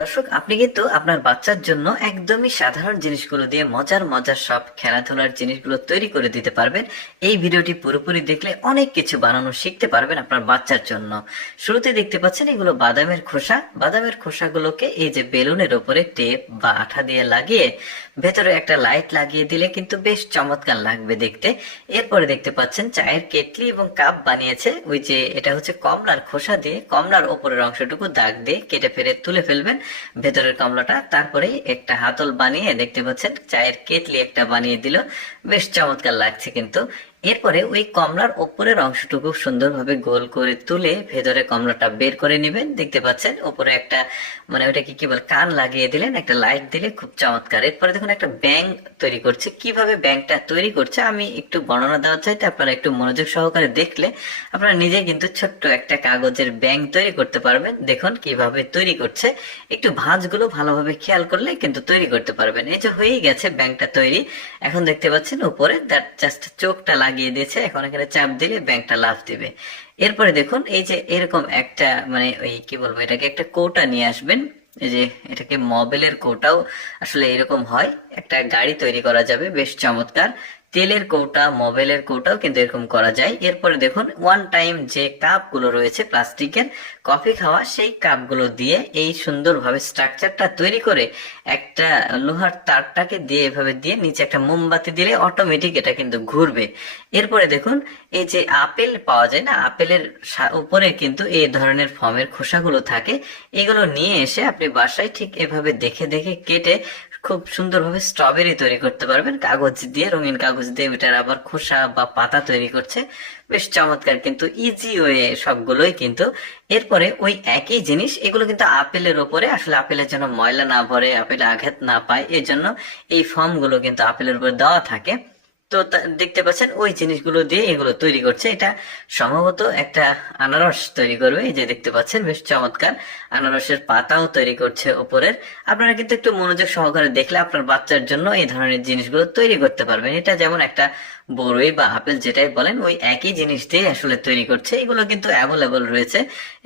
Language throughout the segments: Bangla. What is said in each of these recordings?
দর্শক, আপনি কিন্তু আপনার বাচ্চার জন্য একদমই সাধারণ জিনিসগুলো দিয়ে মজার মজার সব খেলাধুলার জিনিসগুলো তৈরি করে দিতে পারবেন। এই ভিডিওটি পুরোপুরি দেখলে অনেক কিছু বানানো শিখতে পারবেন আপনার বাচ্চার জন্য। শুরুতে দেখতে পাচ্ছেন এগুলো বাদামের খোসা। বাদামের খোসাগুলোকে এই যে বেলুনের ওপরে টেপ বা আঠা দিয়ে লাগিয়ে ভেতরে একটা লাইট লাগিয়ে দিলে কিন্তু বেশ চমৎকার লাগবে দেখতে। এরপরে দেখতে পাচ্ছেন চায়ের কেটলি এবং কাপ বানিয়েছে। ওই যে এটা হচ্ছে কমলার খোসা দিয়ে, কমলার ওপরের অংশটুকু দাগ দিয়ে কেটে ফেলে তুলে ফেলবেন ভেতরের কমলাটা। তারপরে একটা হাতল বানিয়ে দেখতে পাচ্ছেন চায়ের কেটলি একটা বানিয়ে দিল, বেশ চমৎকার লাগছে কিন্তু। এরপরে ওই কমলার ওপরের অংশটুকু সুন্দরভাবে গোল করে তুলে ভেতরে কমলাটা বের করে নেবেন। দেখতে পাচ্ছেন ওপরে একটা মানে ওটাকে কি বল কান লাগিয়ে দিলেন, একটা লাইট দিলে, খুব চমৎকার। এরপরে দেখুন একটা ব্যাঙ তৈরি করছে। কিভাবে ব্যাঙটা তৈরি করছে আমি একটু বর্ণনা দেওয়ার চাইতে আপনারা একটু মনোযোগ সহকারে দেখলে আপনারা নিজে কিন্তু ছোট্ট একটা কাগজের ব্যাঙ তৈরি করতে পারবেন। দেখুন কিভাবে তৈরি করছে, একটু ভাঁজগুলো ভালোভাবে খেয়াল করলে কিন্তু তৈরি করতে পারবেন। এই যে হয়েই গেছে ব্যাঙটা তৈরি। এখন দেখতে পাচ্ছেন উপরে তার জাস্ট চোখটা লাগিয়ে দিয়েছে। এখন এখানে চাপ দিলে ব্যাঙটা লাফ দিবে। এরপরে দেখুন এই যে এরকম একটা মানে ওই কি বলবো এটাকে একটা কৌটা নিয়ে আসবেন। এই যে এটাকে মবেলের কৌটাও আসলে এরকম হয়, একটা গাড়ি তৈরি করা যাবে, বেশ চমৎকার। তেলের কৌটা, মোবাইলের কৌটাও কিন্তু এরকম করা যায়। এরপরে দেখুন ওয়ান টাইম যে কাপগুলো রয়েছে প্লাস্টিকের কফি খাওয়া, সেই কাপগুলো দিয়ে এই সুন্দরভাবে স্ট্রাকচারটা তৈরি করে একটা লোহার তারটাকে দিয়ে এভাবে দিয়ে নিচে একটা মোমবাতি দিলে অটোমেটিক এটা কিন্তু ঘুরবে। এরপরে দেখুন এই যে আপেল পাওয়া যায় না, আপেলের উপরে কিন্তু এই ধরনের ফর্মের খোসাগুলো থাকে। এগুলো নিয়ে এসে আপনি বাসায় ঠিক এভাবে দেখে দেখে কেটে খুব সুন্দরভাবে স্ট্রবেরি তৈরি করতে পারবেন কাগজ দিয়ে, রঙিন কাগজ দিয়ে। ওইটার আবার খোসা বা পাতা তৈরি করছে, বেশ চমৎকার কিন্তু ইজি ওয়ে সবগুলোই কিন্তু। এরপরে ওই একই জিনিস এগুলো কিন্তু আপেলের ওপরে, আসলে আপেলের জন্য ময়লা না ভরে, আপেল আঘাত না পায়, এই জন্য এই ফর্ম গুলো কিন্তু আপেলের উপর দেওয়া থাকে। তো দেখতে পাচ্ছেন ওই জিনিসগুলো দিয়ে এগুলো তৈরি করছে। এটা সম্ভবত একটা আনারস তৈরি করবে। এই যে দেখতে পাচ্ছেন বেশ চমৎকার আনারসের পাতাও তৈরি করছে উপরের। আপনারা কিন্তু একটু মনোযোগ সহকারে দেখলে আপনার বাচ্চার জন্য এই ধরনের জিনিসগুলো তৈরি করতে পারবেন। এটা যেমন একটা বড়ই বা আপেল যেটাই বলেন ওই একই জিনিস দিয়ে আসলে তৈরি করছে। এগুলো কিন্তু অ্যাভেলেবল রয়েছে,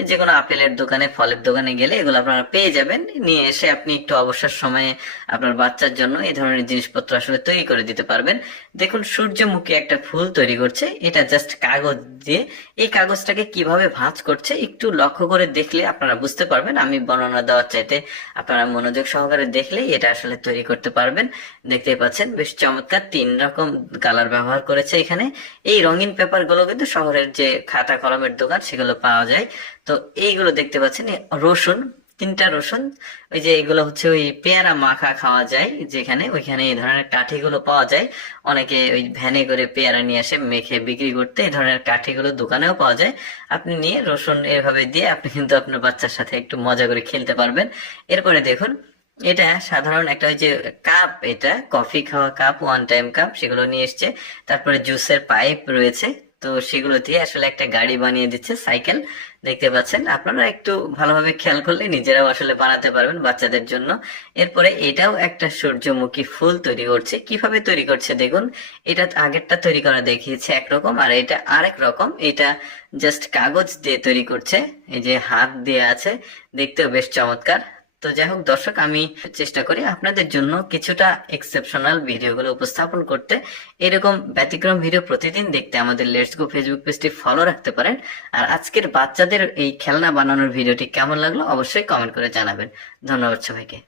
যে কোনো আপেলের দোকানে, ফলের দোকানে গেলে এগুলো আপনারা পেয়ে যাবেন। নিয়ে এসে আপনি একটু অবসর সময়ে আপনার বাচ্চার জন্য এই ধরনের জিনিসপত্র আসলে তৈরি করে দিতে পারবেন। দেখুন সূর্যমুখী একটা ফুল তৈরি করছে, এটা জাস্ট কাগজ দিয়ে। এই কাগজটাকে কিভাবে ভাঁজ করছে একটু লক্ষ্য করে দেখলে আপনারা বুঝতে পারবেন। আমি বর্ণনা দেওয়ার চাইতে আপনারা মনোযোগ সহকারে দেখলেই এটা আসলে তৈরি করতে পারবেন। দেখতেই পাচ্ছেন বেশ চমৎকার 3 রকম কালার ব্যবহার করেছে এখানে। এই রঙিন পেপার গুলো কিন্তু শহরের যে খাতা কলমের দোকান সেগুলো পাওয়া যায়। তো এইগুলো দেখতে পাচ্ছেন রসুন, 3টা রসুন। ওই যে এগুলো হচ্ছে ওই পেয়ারা মাখা খাওয়া যায় যেখানে, ওইখানে এই ধরনের কাঠিগুলো পাওয়া যায়। অনেকে ওই ভ্যানে করে পেয়ারা নিয়ে আসে মেখে বিক্রি করতে, এই ধরনের কাঠিগুলো দোকানেও পাওয়া যায়। আপনি নিয়ে রসুন এভাবে দিয়ে আপনি কিন্তু আপনার বাচ্চার সাথে একটু মজা করে খেলতে পারবেন। এরপরে দেখুন এটা সাধারণ একটা ওই যে কাপ, এটা কফি খাওয়া কাপ, ওয়ান টাইম কাপ, সেগুলো নিয়ে এসছে। তারপরে জুসের পাইপ রয়েছে, তো সেগুলো দিয়ে আসলে একটা গাড়ি বানিয়ে দিচ্ছে, সাইকেল। দেখতে পাচ্ছেন, আপনারা একটু ভালোভাবে খেয়াল করলে নিজেরাও আসলে বানাতে পারবেন বাচ্চাদের জন্য। এরপরে এটাও একটা সূর্যমুখী ফুল তৈরি করছে। কিভাবে তৈরি করছে দেখুন, এটা আগেরটা তৈরি করা দেখিয়েছে একরকম, আর এটা আরেক রকম। এটা জাস্ট কাগজ দিয়ে তৈরি করছে, এই যে হাত দিয়ে আছে, দেখতেও বেশ চমৎকার। তো যাই হোক দর্শক, আমি চেষ্টা করি আপনাদের জন্য কিছুটা এক্সেপশনাল ভিডিওগুলো উপস্থাপন করতে। এরকম ব্যতিক্রম ভিডিও প্রতিদিন দেখতে আমাদের লেটস গো ফেসবুক পেজটি ফলো রাখতে পারেন। আর আজকের বাচ্চাদের এই খেলনা বানানোর ভিডিওটি কেমন লাগলো অবশ্যই কমেন্ট করে জানাবেন। ধন্যবাদ সবাইকে।